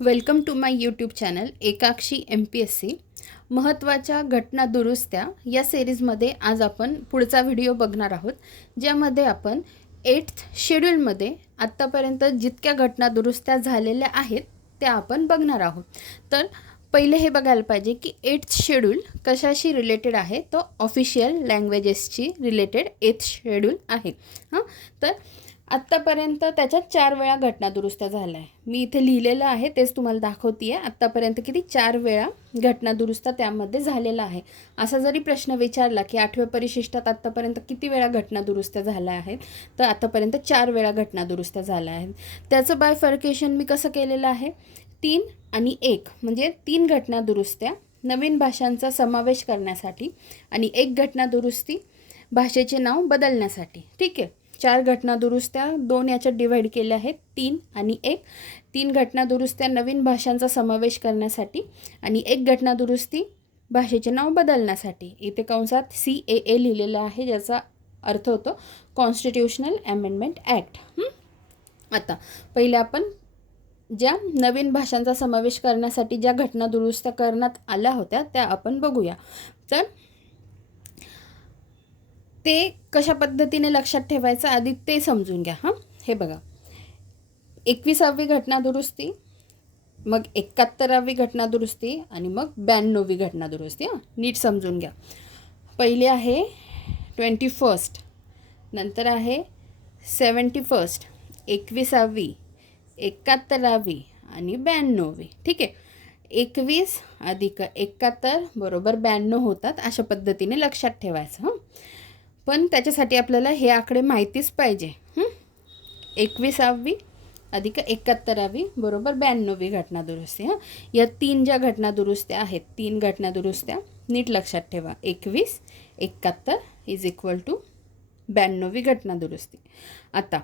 Welcome to my YouTube channel Ekakshi M P S C महत्त्वाच्या घटना दुरुस्त्या या सिरीजमध्ये आज आपण पुढचा व्हिडिओ बघणार आहोत ज्यामध्ये आपण एट्थ शेड्यूलमध्ये आत्तापर्यंत जितक्या घटना दुरुस्त्या झालेल्या आहेत त्या आपण बघणार आहोत. तर पहिले हे बघायला पाहिजे की एट्थ शेड्यूल कशाशी रिलेटेड आहे तो ऑफिशियल लँग्वेजेसची रिलेटेड एथ शेड्यूल आहे. हां तर आत्तापर्यंत त्याच्यात चार वेळा घटना दुरुस्त झाल्या आहे. मी इथे लिहिलेलं आहे तेच तुम्हाला दाखवते आहे आत्तापर्यंत किती चार वेळा घटना दुरुस्त त्यामध्ये झालेला आहे. असा जरी प्रश्न विचारला की आठव्या परिशिष्टात आत्तापर्यंत किती वेळा घटना दुरुस्त झाल्या आहेत तर आत्तापर्यंत चार वेळा घटना दुरुस्त झाल्या आहेत. त्याचं बायफर्केशन मी कसं केलेलं आहे? तीन आणि एक म्हणजे तीन घटना दुरुस्त्या नवीन भाषांचा समावेश करण्यासाठी आणि एक घटना दुरुस्ती भाषेचे नाव बदलण्यासाठी. ठीक आहे? चार घटना दुरुस्त्या दोन याच्यात डिवाईड केल्या आहेत तीन आणि एक. तीन घटना दुरुस्त्या नवीन भाषांचा समावेश करण्यासाठी आणि एक घटना दुरुस्ती भाषेचे नाव बदलण्यासाठी. इथे कंसात सी ए ए लिहिलेलं आहे ज्याचा अर्थ होतो कॉन्स्टिट्यूशनल अमेंडमेंट ॲक्ट आता पहिले आपण ज्या नवीन भाषांचा समावेश करण्यासाठी ज्या घटना दुरुस्त्या करण्यात आल्या होत्या त्या आपण बघूया. तर ते कशा पद्धतीने लक्षात ठेवायचं आधी ते समजून घ्या हां? हे बघा. एकविसावी घटना दुरुस्ती मग एकाहत्तरावी घटना दुरुस्ती आणि मग ब्याण्णवी घटना दुरुस्ती हां? नीट समजून घ्या. पहिली आहे ट्वेंटी फर्स्ट नंतर आहे सेवन्टी फर्स्ट एकविसावी एकाहत्तरावी आणि ब्याण्णवी ठीक आहे? एकवीस अधिक एकाहत्तर बरोबर ब्याण्णव होतात अशा पद्धतीने लक्षात ठेवायचं हं? पण त्याच्यासाठी आपल्याला हे आकडे माहितीच पाहिजे. एकविसावी अधिक एकाहत्तरावी बरोबर ब्याण्णवी घटना दुरुस्ती हां? या तीन ज्या घटना दुरुस्त्या आहेत तीन घटना दुरुस्त्या नीट लक्षात ठेवा. एकवीस एकाहत्तर इज इक्वल टू ब्याण्णवी घटना दुरुस्ती. आता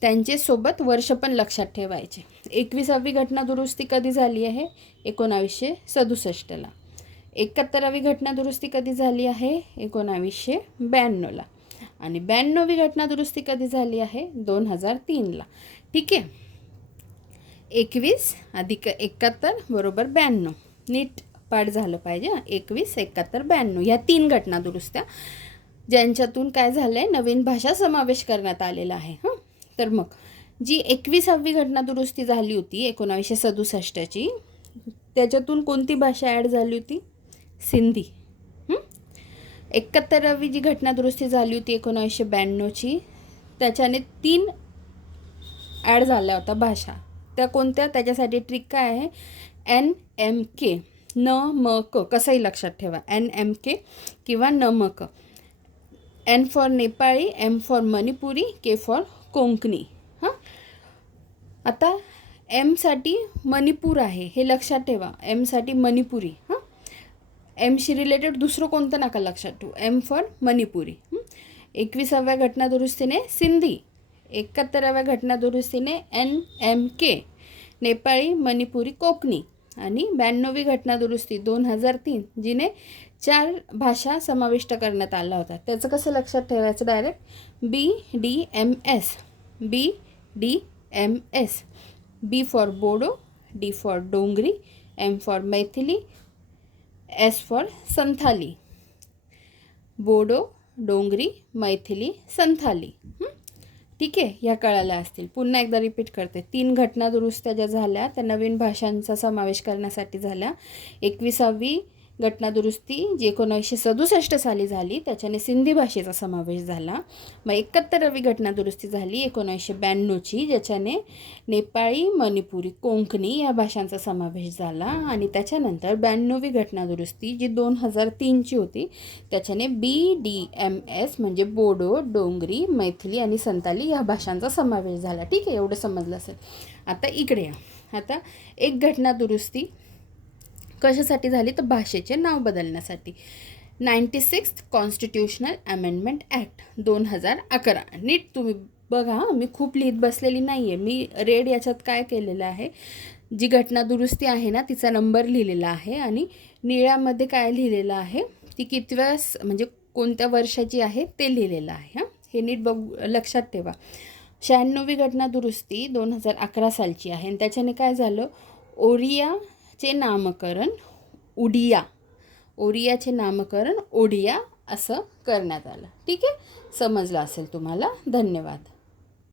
त्यांचे सोबत वर्ष पण लक्षात ठेवायचे. एकविसावी घटना दुरुस्ती कधी झाली आहे? एकोणावीसशे सदुसष्टला. एकाहत्तरावी घटना दुरुस्ती कधी झाली आहे? एकोणावीसशे ब्याण्णवला आणि ब्याण्णवी घटना दुरुस्ती कधी झाली आहे? दोन हजार तीनला ठीक आहे? एकवीस अधिक एकाहत्तर बरोबर ब्याण्णव. नीट पाठ झालं पाहिजे एकवीस एकाहत्तर ब्याण्णव ह्या तीन घटना दुरुस्त्या ज्यांच्यातून काय झालं आहे नवीन भाषा समावेश करण्यात आलेला आहे हां. तर मग जी एकविसावी घटना दुरुस्ती झाली होती एकोणावीसशे सदुसष्टची त्याच्यातून कोणती भाषा ॲड झाली होती? सिंधी. एकाहत्तरावी जी घटना दुरुस्ती झाली होती एकोणावीसशे ब्याण्णवची त्याच्याने तीन ॲड झाल्या होत्या भाषा. त्या कोणत्या? त्याच्यासाठी ट्रिक काय आहे? एन एम के न म क. कसंही लक्षात ठेवा. एन एम के किंवा न म क. N for Nepali M for Manipuri K for Konkani. हां? आता एमसाठी मणिपूर आहे. हे लक्षात ठेवा. एमसाठी मणिपुरी. हां? एमशी रिलेटेड दुसरं कोणतं नका लक्षात ठेवू? M for Manipuri. एकविसाव्या घटना दुरुस्तीने सिंधी. एकाहत्तराव्या घटना दुरुस्तीने N M K Nepali Manipuri Konkani. आणि ब्याण्णवी घटना दुरुस्ती दोन हजार तीन जिने चार भाषा समाविष्ट करण्यात आल्या होता. त्याचं कसं लक्षात ठेवायचं direct B D M S B D M S B for Bodo D for Dongri M for Maithili S for Santhali. Bodo Dongri Maithili Santhali. ठीक आहे ह्या कळाल्या असतील. पुन्हा एकदा रिपीट करते. तीन घटना दुरुस्त्या ज्या झाल्या त्या नवीन भाषांचा समावेश करण्यासाठी झाल्या. एकविसावी घटनादुरुस्ती जी एकोणावीसशे सदुसष्ट साली झाली त्याच्याने सिंधी भाषेचा समावेश झाला. मग एकाहत्तरावी घटनादुरुस्ती झाली एकोणावीसशे ब्याण्णवची ज्याच्याने नेपाळी मणिपुरी कोंकणी या भाषांचा समावेश झाला आणि त्याच्यानंतर ब्याण्णवी घटनादुरुस्ती जी दोन हजार तीनची होती त्याच्याने बी डी एम एस म्हणजे बोडो डोंगरी मैथिली आणि संताली या भाषांचा समावेश झाला. ठीक आहे एवढं समजलं असेल. आता इकडे या. आता एक घटना दुरुस्ती. कशासाठी झाली? तर भाषेचे नाव बदलण्यासाठी. Ninety six constitutional amendment act दोन हजार अकरा. नीट तुम्ही बघा मी खूप लिहित बसलेली नाही आहे मी रेड याच्यात काय केलेलं आहे? जी घटना दुरुस्ती आहे ना तिचा नंबर लिहिलेला आहे आणि निळ्यामध्ये काय लिहिलेलं आहे? ती कितव्या म्हणजे कोणत्या वर्षाची आहे ते लिहिलेलं आहे हां? हे नीट बघ लक्षात ठेवा. शहाण्णवी घटना दुरुस्ती दोन हजार अकरा सालची आहे. आणि त्याच्याने काय झालं? ओरिया चे नामकरण उडिया ओरियाचे नामकरण ओडिया असं करण्यात आलं. ठीक आहे? समजलं असेल तुम्हाला? धन्यवाद.